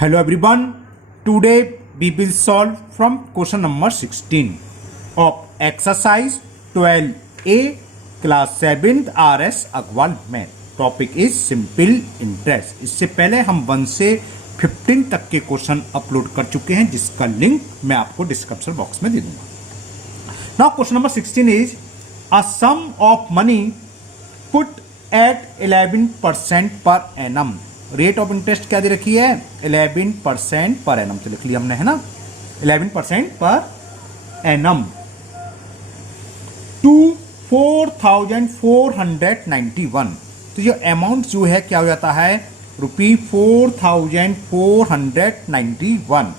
Hello everyone. Today we will solve from question number 16 of exercise 12A class 7th RS Agrawal math. Topic is simple interest. इससे पहले हम 1 से 15 तक के question upload कर चुके हैं जिसका लिंक मैं आपको डिस्क्रिप्शन बॉक्स में दे दूंगा. Now question number 16 is a sum of money put at 11% per annum. Rate of interest क्या दे रखी है 11% पर एनम. तो लिख लिया हमने है ना 11% पर एनम टू 4491. तो ये अमाउंट जो है क्या हो जाता है ₹4491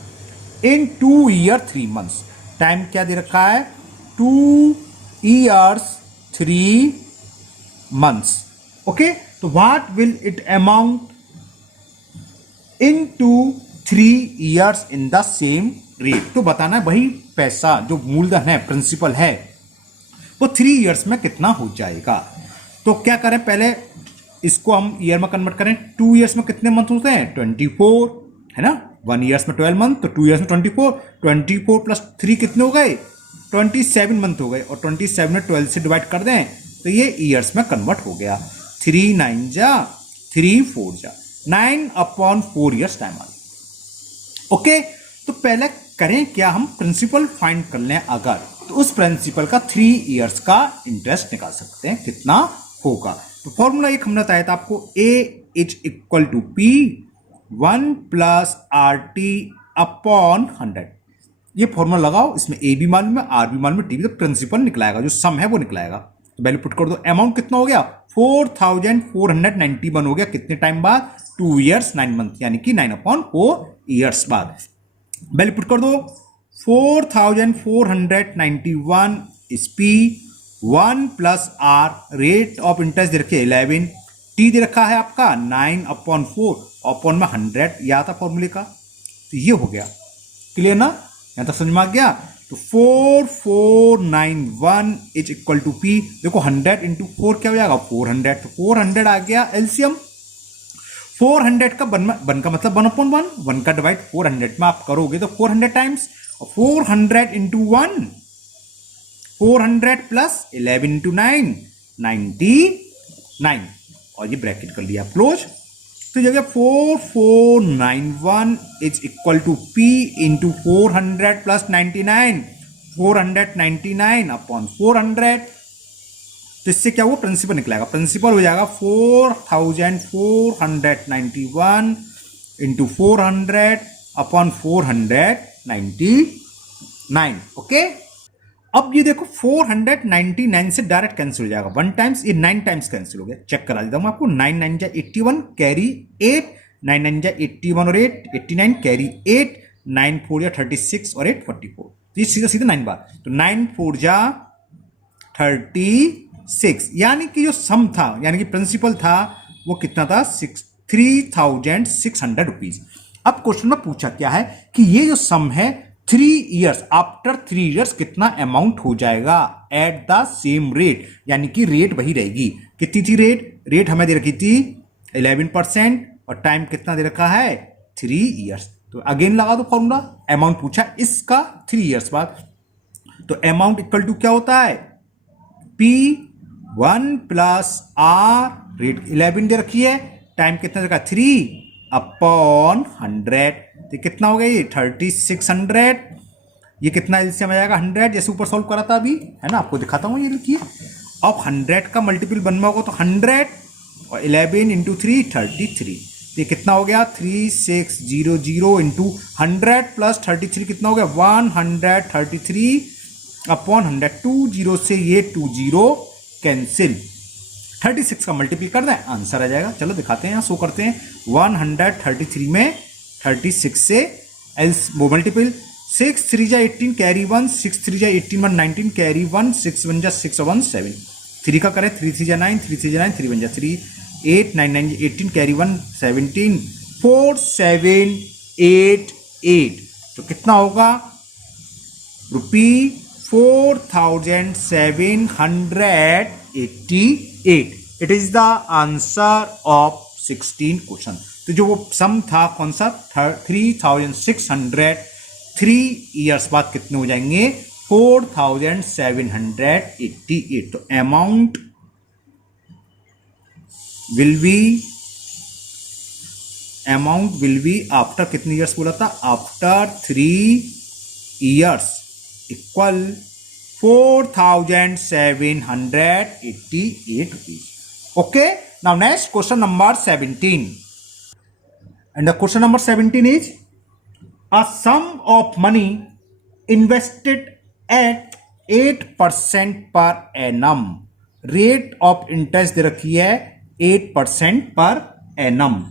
इन 2 ईयर 3 months. टाइम क्या दे रखा है 2 years 3 months. ओके तो what will it amount into 3 years in the same rate. तो बताना है वही पैसा जो मूलधन है प्रिंसिपल है वो 3 years में कितना हो जाएगा. तो क्या करें पहले इसको हम ईयर में कन्वर्ट करें. 2 years में कितने मंथ होते हैं 24 है ना. 1 years में 12 मंथ तो 2 years में 24 प्लस 3 कितने हो गए 27 मंथ हो गए. और 27 में 12 से डिवाइड कर दें तो ये ईयर्स में कन्वर्ट हो गया. 3 9 जा 3 4 जा 9/4 years टाइम आ. ओके तो पहले करें क्या हम प्रिंसिपल फाइंड कर लें. अगर तो उस प्रिंसिपल का 3 years का इंटरेस्ट निकाल सकते हैं कितना होगा. तो फॉर्मूला एक हमने बताया था आपको A is equal to P 1 plus RT upon 100. ये फॉर्मूला लगाओ इसमें A भी मालूम है R भी मालूम है T भी. तो प्रिंसिपल निकलाएगा जो सम है वो निकलाएगा. तो वैल्यू पुट कर दो. अमाउंट कितना हो गया 4491 हो गया. कितने टाइम बाद 2 years 9 month यानी कि 9/4 years बाद. वैल्यू पुट कर दो 4491 इस P 1 plus R rate of interest दे रखी है 11 T दे रखा है आपका 9/4 अपॉन में 100 या था फॉर्मूले का. तो ये हो गया क्लियर ना. यहां तक समझ में आ गया. तो 4491 इज इक्वल टू P. देखो 100 इंटू 4 क्या हो जाएगा 400. तो 400 आ गया एलसीएम. 400 का 1 का मतलब 1/1 1 का डिवाइड 400 में आप करोगे तो 400 टाइम्स. और 400 इंटू 1 400 प्लस 11 इंटू 9 99. और ये ब्रैकेट कर लिया क्लोज. तो जगह 4491 is equal to P into 400 plus 99 499 upon 400. तो इससे क्या हुआ प्रिंसिपल निकलेगा. प्रिंसिपल हो जाएगा 4491 इंटू 400 अपॉन 499. ओके अब ये देखो 499 से डायरेक्ट कैंसिल हो जाएगा. 1 टाइम्स ये 9 टाइम्स कैंसिल हो गया. चेक करा देता हूं आपको. 9 9 जा 81 कैरी 8 9 9 जा 81 और 8 89 कैरी 8 9 4 जा 36 और 8 44. तो ये सीधा सीधा 9 बार. तो 9 4 जा 36 यानी कि जो सम था यानी कि प्रिंसिपल था वो कितना था 3600 रुपीज. अब क्वेश्चन में पूछा क्या है कि ये जो सम है 3 years आफ्टर 3 years कितना अमाउंट हो जाएगा एट द सेम रेट यानी कि रेट वही रहेगी. कितनी थी रेट हमें दे रखी थी 11% और टाइम कितना दे रखा है 3 years. तो अगेन लगा दो फॉर्मूला. अमाउंट पूछा इसका 3 years बाद. तो अमाउंट इक्वल टू क्या होता है P 1 प्लस R रेट 11 दे रखी है. टाइम कितना देखा 3 अपॉन 100. तो कितना हो गया ये 3600. ये कितना एलसीएम आ जाएगा 100 जैसे ऊपर सॉल्व करा था अभी है ना. आपको दिखाता हूँ ये लिखिए. अब 100 का मल्टीपल बनना होगा तो 100 और 11 इंटू 3 33. तो ये कितना हो गया 3600 इंटू 100 प्लस 33 कितना हो गया 133 अपॉन 100. 20 से ये 20 कैंसिल. 36 का मल्टीपल कर दें आंसर आ जाएगा. चलो दिखाते हैं यहाँ शो करते हैं. 133 में 36 से एल्स वो मल्टीपल 6 3 जा 18 कैरी 1 6 3 जा 18 1 19 कैरी 1 6 1 जा 6 1 7. 3 का करें 3 3 जा 9 3 3 जा 9 3 1 जा 3 8 9 9 18 कैरी 1 17 4788. तो कितना होगा ₹4788. It is the answer of 16 question. तो जो वो सम था कौन सा 3600, 3 ईयर्स बाद कितने हो जाएंगे 4788। तो अमाउंट विल बी आफ्टर कितने ईयर्स बोला था, after 3 years equal 4788 rupees. Okay, now next question number 17, and the question number 17 is a sum of money invested at 8% per annum, rate of interest दे रखी है 8% per annum,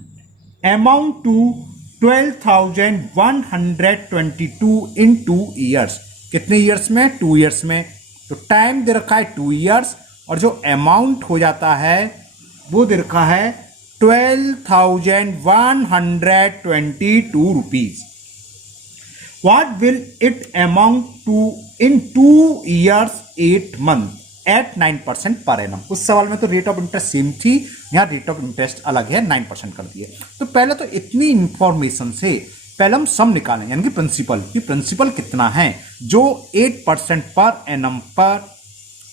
amount to 12,122 in 2 years. कितने years में 2 years में। तो time दे रखा है 2 years और जो अमाउंट हो जाता है वो दे रखा है 12,122 rupees. What will it amount to in 2 years 8 months at 9% per annum? उस सवाल में तो रेट ऑफ इंटरेस्ट सेम थी, यहाँ रेट ऑफ इंटरेस्ट अलग है, 9% कर दिए। तो पहले तो इतनी इंफॉर्मेशन से पहले हम सम निकालें, यानी कि प्रिंसिपल कितना है, जो 8% पर एनम पर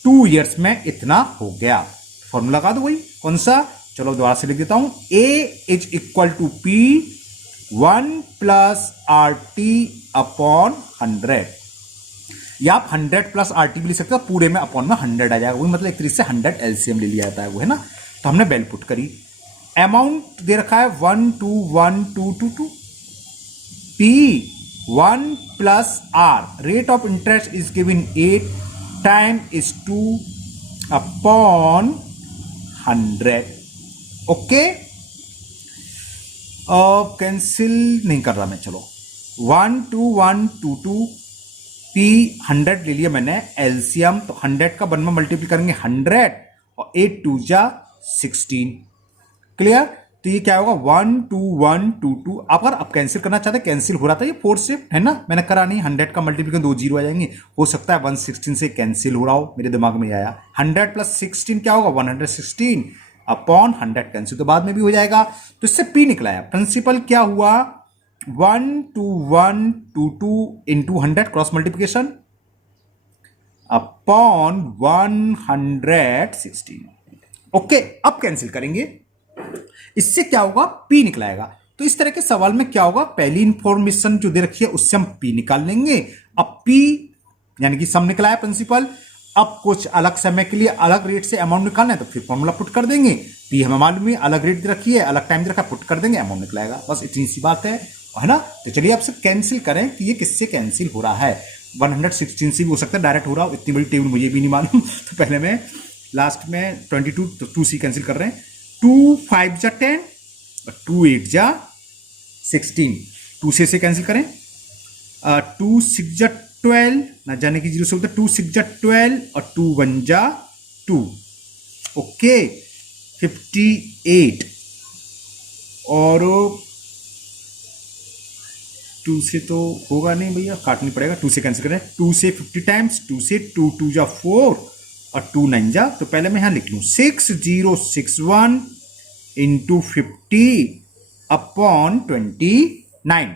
2 ईयर्स में इतना हो गया। फॉर्मूला लगा दो वही कौन सा, चलो दोबारा से लिख देता हूं, A is equal to P 1 plus RT upon 100, या आप 100 प्लस RT भी लिख सकते हो, पूरे में अपॉन में 100 आ जाएगा, वही मतलब एक तरीके से 100 LCM ले लिया जाता है वो, है ना। तो हमने वैल्यू पुट करी, अमाउंट दे रखा है 121222, P 1 plus R, rate of interest is given 8, time is 2 upon 100. Okay, cancel नहीं कर रहा मैं, चलो 12122 P 100 ले लिया मैंने एलसीएम, तो 100 का 1 में मल्टीप्लाई करेंगे 100 और 8 2 जा 16, क्लियर। तो ये क्या होगा 12122। अगर आप कैंसिल करना चाहते हैं, कैंसिल हो रहा था ये 4 से, है ना, मैंने करा नहीं, 100 का मल्टीप्लिकेशन 2 जीरो आ जाएंगे, हो सकता है 116 से कैंसिल हो रहा हो, मेरे दिमाग में आया 100 प्लस 16 क्या होगा 116 अपॉन 100, कैंसिल तो बाद में भी हो जाएगा। तो इससे P निकला है, प्रिंसिपल क्या हुआ 12122 into 100 cross multiplication upon 116। Okay, अब कैंसिल करेंगे, इससे क्या होगा P निकलाएगा। तो इस तरह के सवाल में क्या होगा, पहली इंफॉर्मेशन जो दे रखी है उससे हम P निकाल लेंगे। अब P यानी कि सम निकला है प्रिंसिपल, अब कुछ अलग समय के लिए अलग रेट से अमाउंट निकालना है तो फिर फॉर्मूला पुट कर देंगे, P हमें मालूम है अलग रेट दे रखी है, अलग टाइम दे रखा है, पुट कर देंगे, अमाउंट निकलाएगा, बस इतनी सी बात है ना। तो चलिए आपसे कैंसिल करें कि ये किससे कैंसिल हो रहा है, 116 से भी हो सकता है डायरेक्ट हो रहा हो, इतनी बड़ी टेबल मुझे भी नहीं मालूम। तो पहले मैं लास्ट में 22 तो 2 से कैंसिल कर रहे हैं, 2 5 जा 10 और 2 8 जा 16, 2 से कैंसिल करें, 2 6 जा 12 ना जाने की जीरो से होता है, 2 6 जा 12 और 2 1 जा 2, ओके 58 और 2 से तो होगा नहीं भैया, काटनी पड़ेगा, 2 से कैंसिल करें, 2 से 50 टाइम्स, 2 से 2 2 जा 4 और 2 9 जा, तो पहले मैं यहां लिख लूं 6061 इंटू 50 अपॉन 29।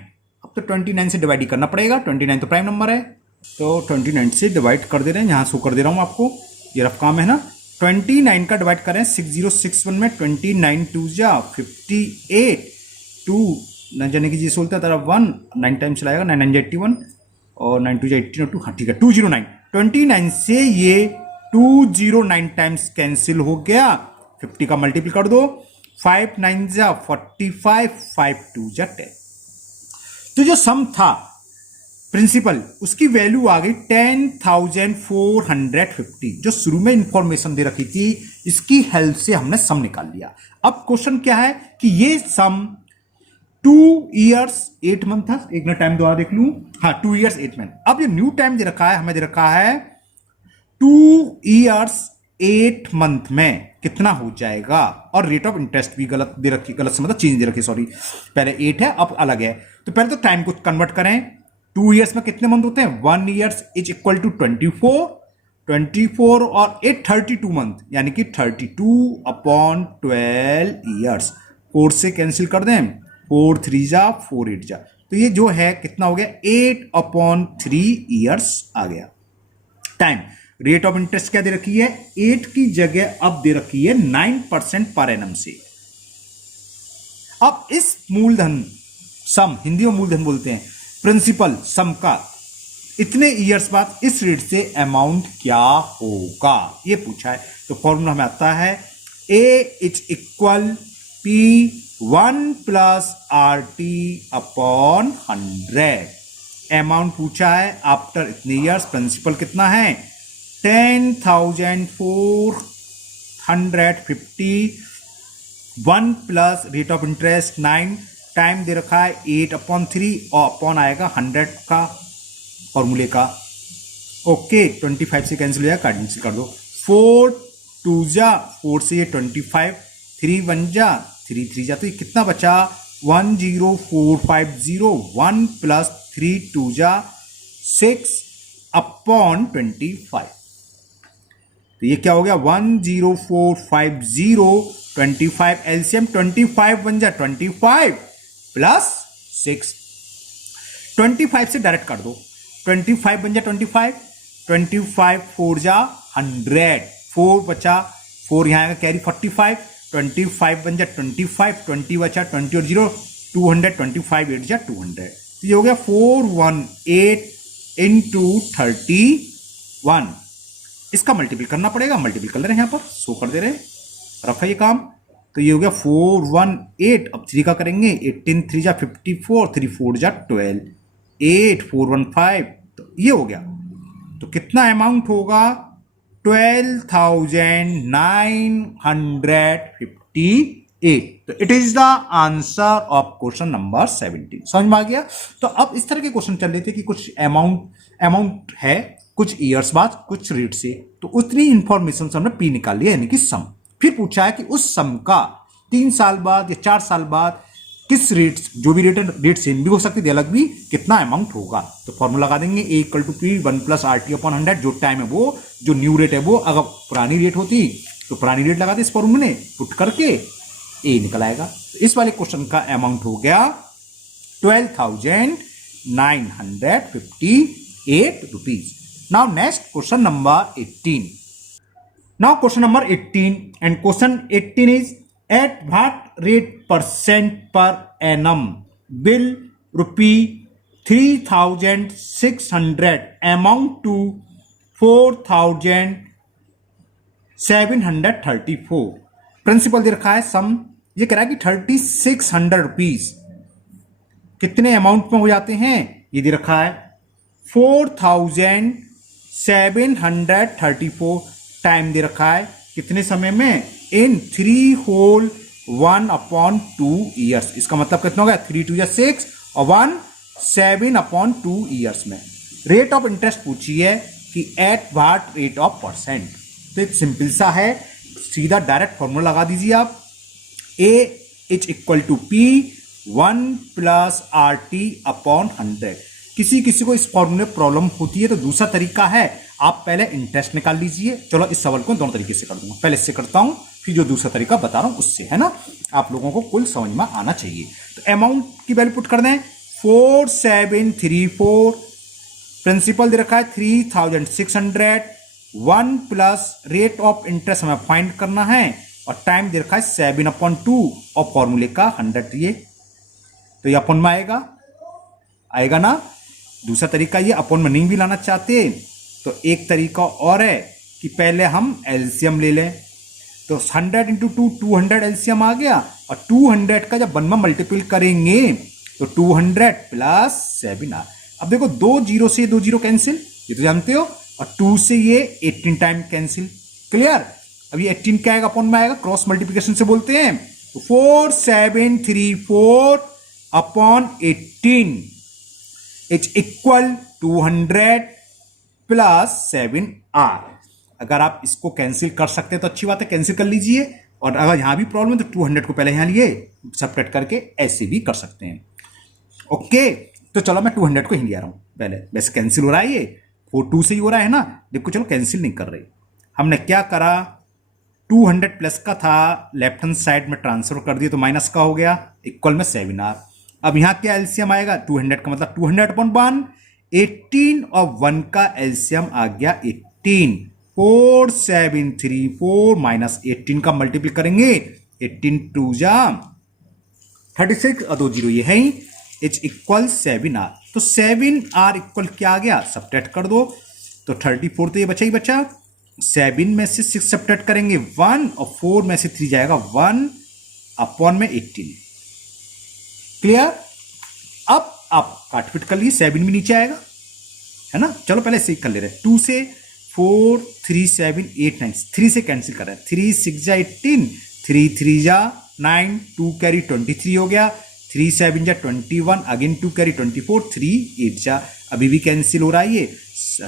अब तो 29 से डिवाइड ही करना पड़ेगा, 29 तो प्राइम नंबर है, तो 29 से डिवाइड कर दे रहे हैं, यहां शो कर दे रहा हूं आपको, ये रफ काम है ना। 29 का डिवाइड करें 6061 में, 29 2 जा 58, 2 न जाने की जी सोलता है तरफ 1 9 टाइम्स चलाएगा, 9 9 81 और 9 2 जा 18 और 2, हाँ ठीक है 209, 29 से ये 209 टाइम्स कैंसिल हो गया, 50 का मल्टीपल कर दो, 5 9 जा 45, 5 2 जा 10। तो जो सम था प्रिंसिपल उसकी वैल्यू आ गई 10,450, जो शुरू में इंफॉर्मेशन दे रखी थी इसकी हेल्प से हमने सम निकाल लिया। अब क्वेश्चन क्या है कि ये सम 2 ईयर्स 8 मंथ था, एक मिनट टाइम दोबारा देख लूं, हाँ 2 ईयर्स 8 मंथ। अब ये न्यू टाइम दे रखा है, हमें दे रखा है 2 ईयर्स 8 मंथ में कितना हो जाएगा, और रेट ऑफ इंटरेस्ट भी गलत दे रखी, गलत से मतलब चेंज दे रखी, सॉरी पहले 8 है अब अलग है। तो पहले तो टाइम को कन्वर्ट करें, 2 ईयर्स में कितने मंथ होते हैं, 1 ईयर्स इज इक्वल टू 24 और 8 32 मंथ यानी कि 32 अपॉन 12 ईयर्स, 4 से कैंसिल कर दें 4 3 जा 4 8 जा, तो ये जो है कितना हो गया 8/3 ईयर्स आ गया। टाइम, रेट ऑफ इंटरेस्ट क्या दे रखी है 8 की जगह अब दे रखी है 9% पर एनम से। अब इस मूलधन सम, हिंदी में मूलधन बोलते हैं, प्रिंसिपल सम का इतने ईयर्स बाद इस रेट से अमाउंट क्या होगा ये पूछा है। तो फॉर्मूला हमें आता है A is equal P1 plus RT/100। Amount पूछा है आफ्टर इतने ईयर्स, प्रिंसिपल कितना है 10,450, 1 plus rate of interest 9, time दे रखा है 8/3 और अपॉन आएगा 100 का फॉर्मूले का। ओके 25 से कैंसिल हो जाएगा, कैंसिल कर दो। 4 2 जा 4 से ये 25, 3 1 जा 3 3 जा, तो ये कितना बचा 10450, 1 प्लस 3 2 जा 6/25, तो ये क्या हो गया 10450, 25 एलसीएम 25 बन जा 25 प्लस 6, 25 से डायरेक्ट कर दो, 25 बन जा 25, 25 4 जा 100, 4 बचा 4 यहाँ आएगा कैरी 45, 25 बन जा 25, 20 बचा 20 और 0 200, 25 8 जा 200, तो ये हो गया 418 इंटू 31। इसका मल्टीपल करना पड़ेगा, मल्टीपल कर रहे हैं यहाँ पर शो कर दे रहे हैं, रफ है ये काम। तो ये हो गया 418, अब 3 का करेंगे 18 3 जा 54, 3 4 जा 12, 8415, तो ये हो गया। तो कितना अमाउंट होगा 12,958, तो it is the answer of question number 17। समझ में आ गया। तो अब इस तरह के क्वेश्चन चल रहे थे कि कुछ अमाउंट है कुछ ईयर्स बाद कुछ रेट से, तो उतनी इंफॉर्मेशन से हमने पी निकाल लिया यानी कि सम। फिर पूछा है कि उस सम का 3 साल बाद या 4 साल बाद किस रेट, जो भी रेट सेम भी हो सकती है अलग भी, कितना अमाउंट होगा। तो फॉर्मूला लगा देंगे A = P1 प्लस RT/100, जो टाइम है वो, जो न्यू रेट है वो, अगर पुरानी रेट होती तो पुरानी रेट लगाते इस फॉर्मूले में, पुट करके A निकल आएगा। तो इस वाले क्वेश्चन का अमाउंट हो गया 12,958 rupees. Now next question number 18. Now question number 18, and question 18 is at what rate percent per annum will ₹3,600 amount to 4,734। Principal दे रखा है सम, ये कह रहा है कि 3600 रुपीज कितने अमाउंट में हो जाते हैं, ये दे रखा है 4,734, टाइम दे रखा है कितने समय में इन 3 होल 1/2 ईयर्स। इसका मतलब कितना हो गया 3 2 6 और 1 7/2 ईयर्स में। रेट ऑफ इंटरेस्ट पूछी है कि at what rate of percent, तो एक सिंपल सा है, सीधा डायरेक्ट फॉर्मूला लगा दीजिए आप। A is equal to P1 plus RT/100। किसी किसी को इस फॉर्मूले में प्रॉब्लम होती है तो दूसरा तरीका है, आप पहले इंटरेस्ट निकाल लीजिए। चलो इस सवाल को दोनों तरीके से कर दूंगा, पहले इससे करता हूं फिर जो दूसरा तरीका बता रहा हूं उससे, है ना, आप लोगों को कुल समझ में आना चाहिए। तो अमाउंट की वैल्यू पुट कर दें 4734, प्रिंसिपल दे रखा है 3600, 1 प्लस रेट ऑफ इंटरेस्ट हमें फाइंड करना है और टाइम दे रखा है 7/2 और फॉर्मूले का 100 दिए, तो ये अपन में आएगा ना। दूसरा तरीका ये अपन में नहीं भी लाना चाहते तो एक तरीका और है कि पहले हम एलसीएम ले लें, तो 100 × 2 200 एलसीएम आ गया, और 200 का जब 1 में मल्टीपल करेंगे तो 200 प्लस 7 आ। अब देखो 2 0 से 2 0 कैंसिल, ये तो जानते हो, और 2 से ये 18 टाइम कैंसिल, क्लियर। अब ये 18 क्या आएगा अपन में आएगा, क्रॉस मल्टीप्लिकेशन से बोलते हैं, तो 4734/18 इज इक्वल 200 प्लस 7R। अगर आप इसको कैंसिल कर सकते हैं तो अच्छी बात है, कैंसिल कर लीजिए, और अगर यहां भी प्रॉब्लम है तो 200 को पहले यहां लिए सब्ट्रैक्ट करके ऐसे भी कर सकते हैं। ओके, तो चलो मैं 200 को ही ले आ रहा हूं पहले, वैसे कैंसिल हो रहा है ये 42 से ही हो रहा है ना, देखो चलो कैंसिल नहीं कर रहे। हमने क्या करा, 200 प्लस का था, लेफ्ट हैंड साइड में ट्रांसफर कर दिया तो माइनस का हो गया, इक्वल में 7R। अब यहाँ क्या एलसीएम आएगा, 200 का मतलब 200/1, 18 और 1 का एलसीएम आ गया 18, 4734 माइनस 18 का मल्टीप्लाई करेंगे, 18 2 जा 36 और 2 जीरो ये है ही, H इक्वल 7R। तो 7R इक्वल क्या आ गया, सब्ट्रैक्ट कर दो तो 34 तो ये बचा ही बचा, 7 में से 6 सब्ट्रैक्ट करेंगे 1 और 4 में से 3 जाएगा 1 अपॉन में 18। क्लियर। अब आप काट पिट कर लिए, 7 भी नीचे आएगा है ना। चलो पहले इसे कर ले रहे हैं, 2 से 4 3 7 8 9, 3 से कैंसिल कर रहे हैं, 3 6 जा 18, 3 3 जा 9, 2 कैरी 23 हो गया, 3 7 जा 21, अगेन 2 कैरी 24, 3 8 जा, अभी भी कैंसिल हो रहा है ये,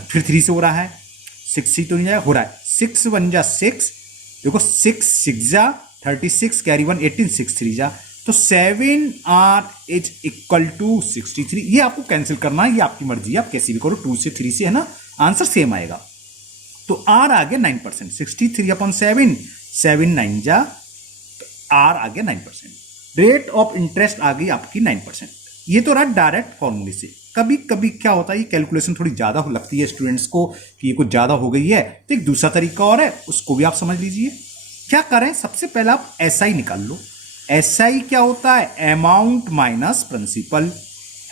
फिर 3 से हो रहा है, 6 से तो नहीं जाएगा, हो रहा है 6 1 जा 6, देखो 6 6 जा 36 कैरी 1 18, 6 3 जा, तो 7R इज इक्वल टू 63। ये आपको कैंसिल करना है, ये आपकी मर्जी है, आप कैसे भी करो, 2 से 3 से है ना, आंसर सेम आएगा। तो R आ गया 9%, 63/7, 7 9 जा, तो R आ गया 9%। रेट ऑफ इंटरेस्ट आ गई आपकी 9%। ये तो रहा डायरेक्ट फॉर्मूले से। कभी कभी क्या होता है, ये कैलकुलेशन थोड़ी ज्यादा लगती है स्टूडेंट्स को कि ये कुछ ज्यादा हो गई है, तो एक दूसरा तरीका और है, उसको भी आप समझ लीजिए। क्या करें, सबसे पहले आप SI निकाल लो। SI क्या होता है, अमाउंट माइनस प्रिंसिपल,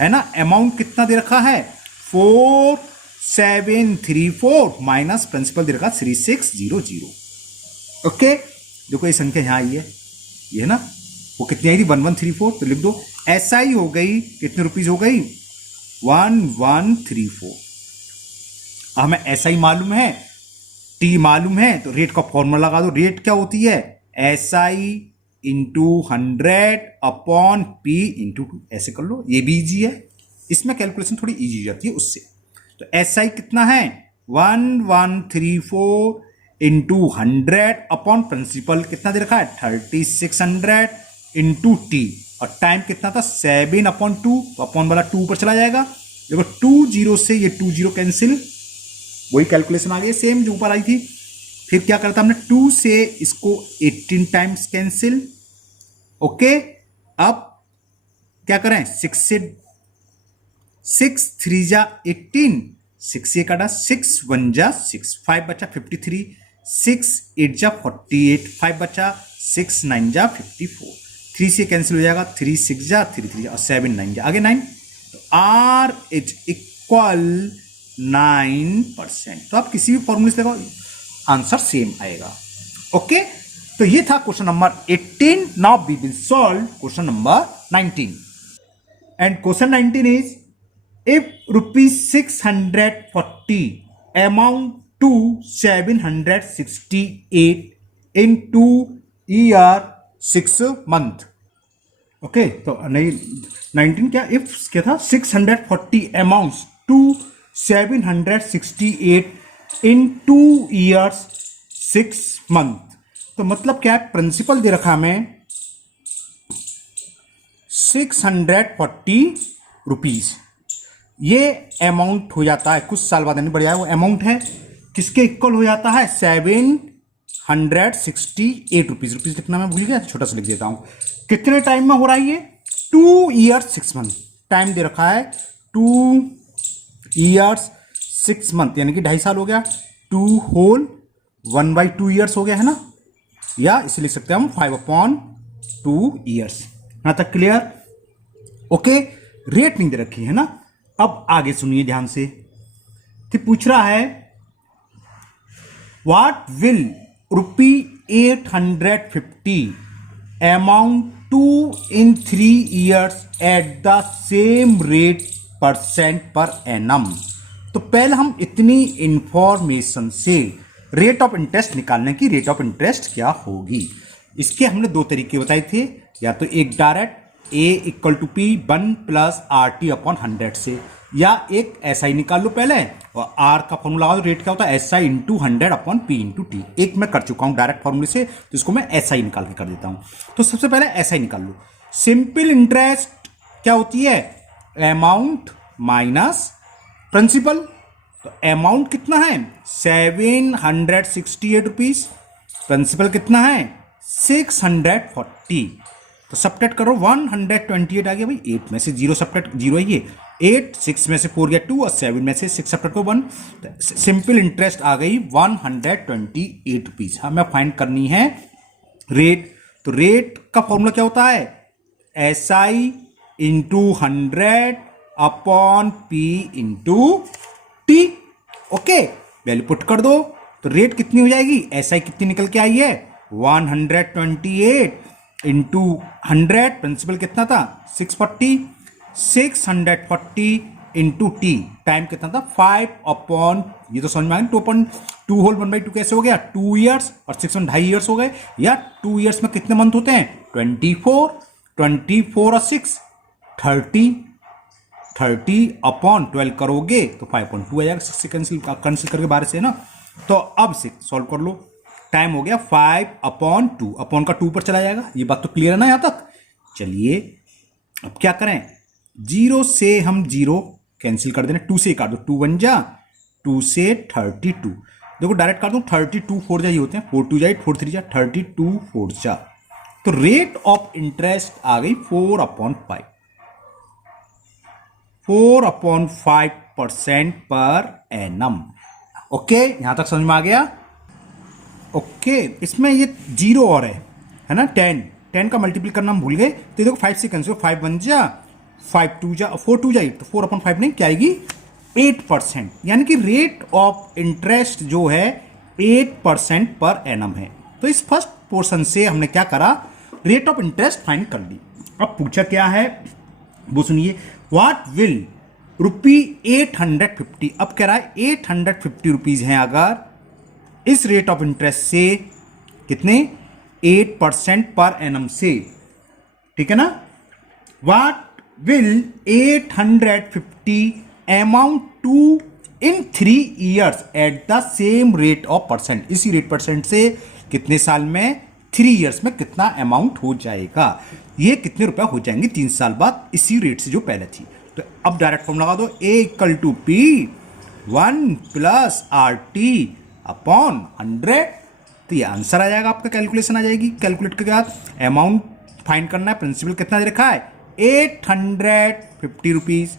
है ना। अमाउंट कितना दे रखा है, 4734 माइनस प्रिंसिपल दे रखा 3600। ओके, देखो ये संख्या यहां आई है, ये है ना, वो कितनी आई थी 1134, तो लिख दो SI हो गई, कितने रुपीज हो गई 1134। हमें SI मालूम है, T मालूम है, तो रेट का फॉर्मूला लगा दो। रेट क्या होती है, SI into 100 upon P into 2, ऐसे कर लो, ये भी इजी है, इसमें कैलकुलेशन थोड़ी इजी हो जाती है उससे। तो SI कितना है 1134 इंटू 100 अपॉन प्रिंसिपल कितना दे रखा है 3600 इंटू T, और टाइम कितना था 7/2, अपॉन वाला 2 ऊपर चला जाएगा, देखो 2 0 से ये 2 0 कैंसिल, वही कैलकुलेशन आ गई सेम जो ऊपर आई थी। फिर क्या करता हमने, 2 से इसको 18 टाइम्स कैंसिल। ओके, अब क्या करें, 6 से 6 3 जा 18, 6 से काटा 6 1 जा 6, 5 बचा 53, 6 8 जा 48, 5 बचा 6 9 जा 54, 3 से कैंसिल हो जाएगा, 3 6 जा 3 3 जा और 7 9 जा, आगे 9, तो R इज इक्वल 9%। तो आप किसी भी फॉर्मूले से लगाओ, आंसर सेम आएगा। ओके, तो ये था question number 18। Now we will solve question number 19, and question 19 is if ₹640 amount to 768 in 2 year 6 month। Okay, तो नहीं 19 क्या, इफ क्या था 640 amounts to 768 in 2 years 6 month। तो मतलब क्या है, प्रिंसिपल दे रखा हमें 640 रुपीज, ये अमाउंट हो जाता है कुछ साल बाद नहीं बढ़ जाए, वो अमाउंट है किसके इक्वल हो जाता है 768 रुपीज। रुपीज लिखना मैं भूल गया, छोटा सा लिख देता हूं। कितने टाइम में हो रहा है ये, 2 years 6 month। टाइम दे रखा है 2 years 6 month, यानी कि 2.5 साल हो गया, 2 होल 1/2 years हो गया है ना, या इसे लिख सकते हैं हम 5/2 years। यहां तक क्लियर। ओके, रेट नहीं दे रखी है ना। अब आगे सुनिए ध्यान से, तो पूछ रहा है what will ₹850 amount to in 3 years at the same rate % per annum। तो पहले हम इतनी इंफॉर्मेशन से रेट ऑफ इंटरेस्ट निकालने की, रेट ऑफ इंटरेस्ट क्या होगी। इसके हमने 2 तरीके बताए थे, या तो एक direct A equal to P 1 + RT/100 से, या एक SI निकाल लो पहले, और R का फॉर्मूला लगा दो, रेट क्या होता है SI into 100/P into T। एक मैं कर चुका हूं डायरेक्ट फॉर्मूले से, तो इसको मैं SI निकाल के कर देता हूं। तो सबसे पहले SI निकाल लो। सिंपल इंटरेस्ट क्या होती है, अमाउंट माइनस प्रिंसिपल। तो अमाउंट कितना है 768 रुपीज, प्रिंसिपल कितना है 640, तो सब्ट्रैक्ट करो 128 आ गया भाई, 8 में से 0 सब्ट्रैक्ट 0 है ये 8, 6 में से 4 गया 2 और 7 में से 6 सब्ट्रैक्ट करो 1, सिंपल इंटरेस्ट आ गई 128 रुपीज। हमें फाइंड करनी है रेट, तो रेट का फॉर्मूला क्या होता है SI into 100 upon P into T। Okay, value put कर दो तो रेट कितनी हो जाएगी, SI कितनी निकल के आई है 128 इंटू 100, प्रिंसिपल कितना था 640, 640 इंटू T, टाइम कितना था 5 अपॉन, ये तो समझ में आ गया 2.2 होल 1/2 कैसे हो गया 2 ईयर्स और 6 2.5 ईयर्स हो गए, या 2 ईयर्स में कितने मंथ होते हैं 24 और 6 30 अपॉन 12 करोगे तो 5.2 आ जाएगा, 6 से कैंसिल करके 12 से ना। तो अब 6 सॉल्व कर लो, टाइम हो गया 5 अपॉन 2, अपॉन का 2 पर चला जाएगा, ये बात तो क्लियर है ना यहां तक। चलिए अब क्या करें, 0 से हम 0 कैंसिल कर देना, 2 से काट दो, 2 1 जा 2 से 32, देखो डायरेक्ट काट दो 32 4 जा, ये होते हैं 4 2 जा 8 4 3 जा 32 4 जा, तो रेट ऑफ इंटरेस्ट आ गई 4/5, 4/5% पर एनम। ओके, यहां तक समझ में आ गया। ओके, इसमें ये 0 और है ना, 10 का मल्टीप्लाई करना हम भूल गए, तो देखो 5 से कैंसिल, 5 1 जा 5 2 जा 4 2 जा 8, तो 4/5 नहीं क्या आएगी 8%, यानी कि रेट ऑफ इंटरेस्ट जो है 8% पर एनम है। तो इस फर्स्ट पोर्शन से हमने क्या करा, रेट ऑफ इंटरेस्ट फाइंड कर ली। अब पूछा क्या है वो सुनिए, व्हाट विल ₹850, अब कह रहा है 850 रुपीज हैं अगर इस रेट ऑफ इंटरेस्ट से कितने 8% पर एनम से, ठीक है ना। What will 850 amount to in 3 years at the same rate of percent, इसी रेट परसेंट से कितने साल में 3 ईयर्स में कितना अमाउंट हो जाएगा, ये कितने रुपए हो जाएंगे 3 साल बाद इसी रेट से जो पहले थी। तो अब डायरेक्ट फॉर्म लगा दो, A=P 1 + RT अपॉन 100, तो ये आंसर आ जाएगा आपका, कैलकुलेशन आ जाएगी। कैलकुलेट के बाद अमाउंट फाइंड करना है, प्रिंसिपल कितना दे रखा है 850 rupees,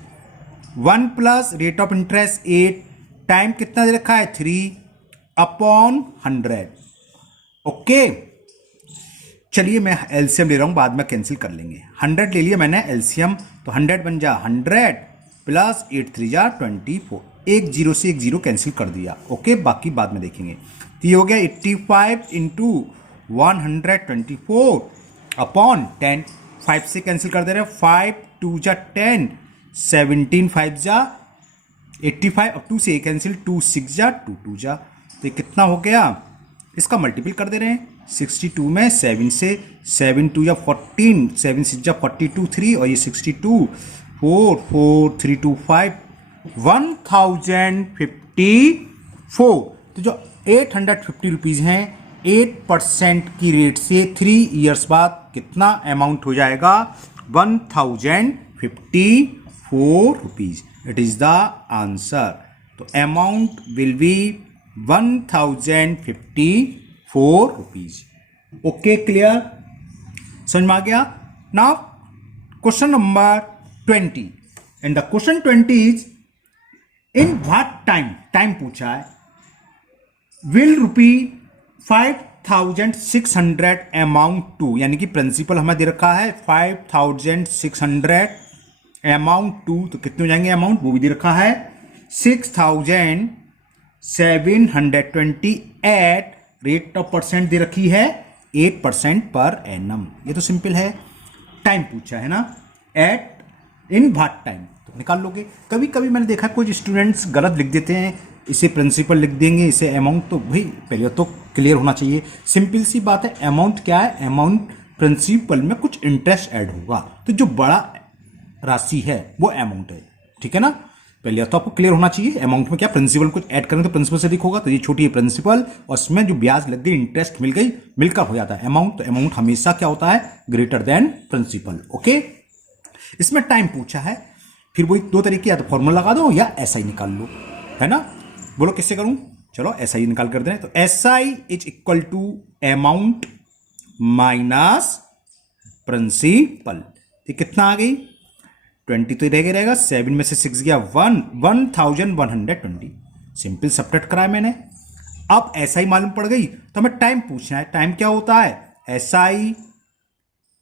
1 plus rate of interest 8, time कितना दे रखा है 3 अपॉन 100। ओके, चलिए मैं एलसीएम ले रहा हूं, बाद में कैंसिल कर लेंगे। 100 ले लिया मैंने एलसीएम, तो 100 बन जा 100 प्लस 8 3 जा 24, एक 0 से एक 0 कैंसिल कर दिया। ओके, बाकी बाद में देखेंगे। तो ये हो गया 85 इंटू 124 अपॉन 10, 5 से कैंसिल कर दे रहे हैं, 5 2 जा 10, 17 5 जा 85, अब 2 से कैंसिल, 2 6 जा 2 2 जा, तो ये कितना हो गया, इसका मल्टीपल कर दे रहे हैं 62 में 7 से, 7 2 या 14, 7 6 जा 42 3, और ये 62 4 4 3 2 5 1054। तो जो 850 रुपीज़ हैं 8% की रेट से 3 ईयर्स बाद कितना अमाउंट हो जाएगा 1054 rupees, it is the answer. तो amount will be 1054 rupees. Okay, clear, समझ में आ गया। Now question number 20, and the question 20 is in what time पूछा है, विल ₹5600 अमाउंट टू, यानी कि प्रिंसिपल हमें दे रखा है 5600 अमाउंट टू, तो कितने हो जाएंगे अमाउंट, वो भी दे रखा है 6720 एट रेट ऑफ परसेंट दे रखी है 8% पर एनम। ये तो सिंपल है, टाइम पूछा है ना, एट इन व्हाट टाइम, तो निकाल लोगे। कभी कभी मैंने देखा कुछ स्टूडेंट्स गलत लिख देते हैं, इसे प्रिंसिपल लिख देंगे, इसे अमाउंट, तो भाई पहले तो क्लियर होना चाहिए। सिंपल सी बात है, अमाउंट क्या है, अमाउंट प्रिंसिपल में कुछ इंटरेस्ट ऐड होगा, तो जो बड़ा राशि है वो अमाउंट है, ठीक है ना। पहले तो आपको क्लियर होना चाहिए अमाउंट में क्या प्रिंसिपल कुछ ऐड करेंगे तो प्रिंसिपल से लिखोगा, तो ये छोटी है प्रिंसिपल और इसमें जो ब्याज लग गई इंटरेस्ट मिल गई, मिलकर हो जाता है अमाउंट। तो अमाउंट हमेशा क्या होता है ग्रेटर देन प्रिंसिपल। ओके, इसमें टाइम पूछा है, फिर वही 2 तरीके, या तो फॉर्मूला लगा दो या ऐसा ही निकाल लो, है ना। बोलो किससे करूं, चलो SI निकाल कर दें, तो SI is equal to amount minus principal. तो कितना आ गई 20, तो रहेगा 7 में से 6 गया 1120। सिंपल सब्ट्रैक्ट कराया मैंने। अब SI मालूम पड़ गई तो हमें टाइम पूछना है। टाइम क्या होता है? SI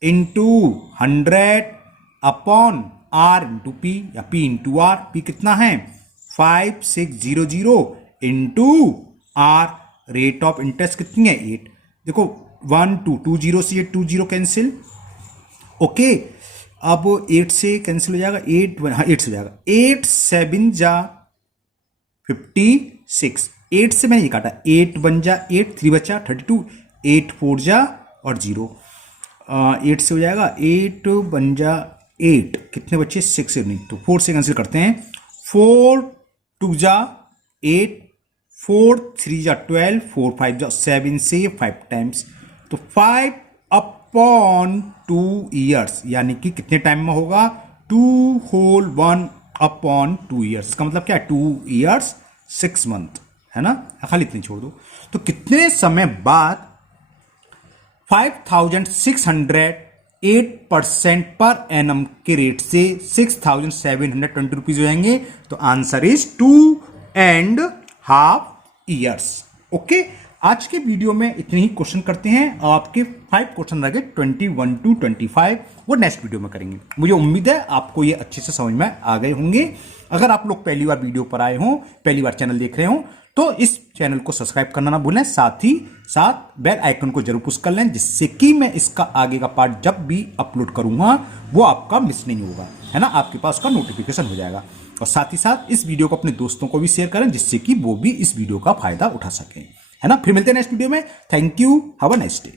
into 100 upon R into P या P इंटू R। P कितना है 5600 into R। Rate of interest कितनी है 8। देखो 1 2 2 0 से 2 0 कैंसिल। ओके, अब 8 से कैंसिल हो जाएगा 8 हाँ 8 से हो जाएगा 8 7 जा 56। 8 से मैंने ये काटा 8 1 जा 8 3 बचा 32 8 4 जा और 0 8 से हो जाएगा 8 1 जा 8 कितने बच्चे 6 से नहीं तो 4 से कैंसिल करते हैं 4 2 जा 8 4 3 जा 12 4 5 जा 7 से 5 टाइम्स तो 5 अपॉन 2 ईयर्स यानी कि कितने टाइम में होगा 2 होल 1 अपॉन 2 ईयर्स। इसका मतलब क्या है 2 ईयर्स 6 मंथ है ना, खाली इतनी छोड़ दो। तो कितने समय बाद 5608% पर एनम के रेट से 6720 रुपीज हो जाएंगे। तो आंसर इज 2.5 ईयर्स। ओके, आज के वीडियो में इतने ही क्वेश्चन करते हैं। आपके 5 क्वेश्चन रह गए 21 to 25, वो नेक्स्ट वीडियो में करेंगे। मुझे उम्मीद है आपको ये अच्छे से समझ में आ गए होंगे। अगर आप लोग पहली बार वीडियो पर आए हों, पहली बार चैनल देख रहे हो, तो इस चैनल को सब्सक्राइब करना ना भूलें, साथ ही साथ बेल आइकन को जरूर पुश कर लें, जिससे कि मैं इसका आगे का पार्ट जब भी अपलोड करूंगा वो आपका मिस नहीं होगा, है ना, आपके पास उसका नोटिफिकेशन हो जाएगा। और साथ ही साथ इस वीडियो को अपने दोस्तों को भी शेयर करें, जिससे कि वो भी इस वीडियो का फायदा उठा सकें, है ना। फिर मिलते हैं नेक्स्ट वीडियो में। Thank you, have a nice day.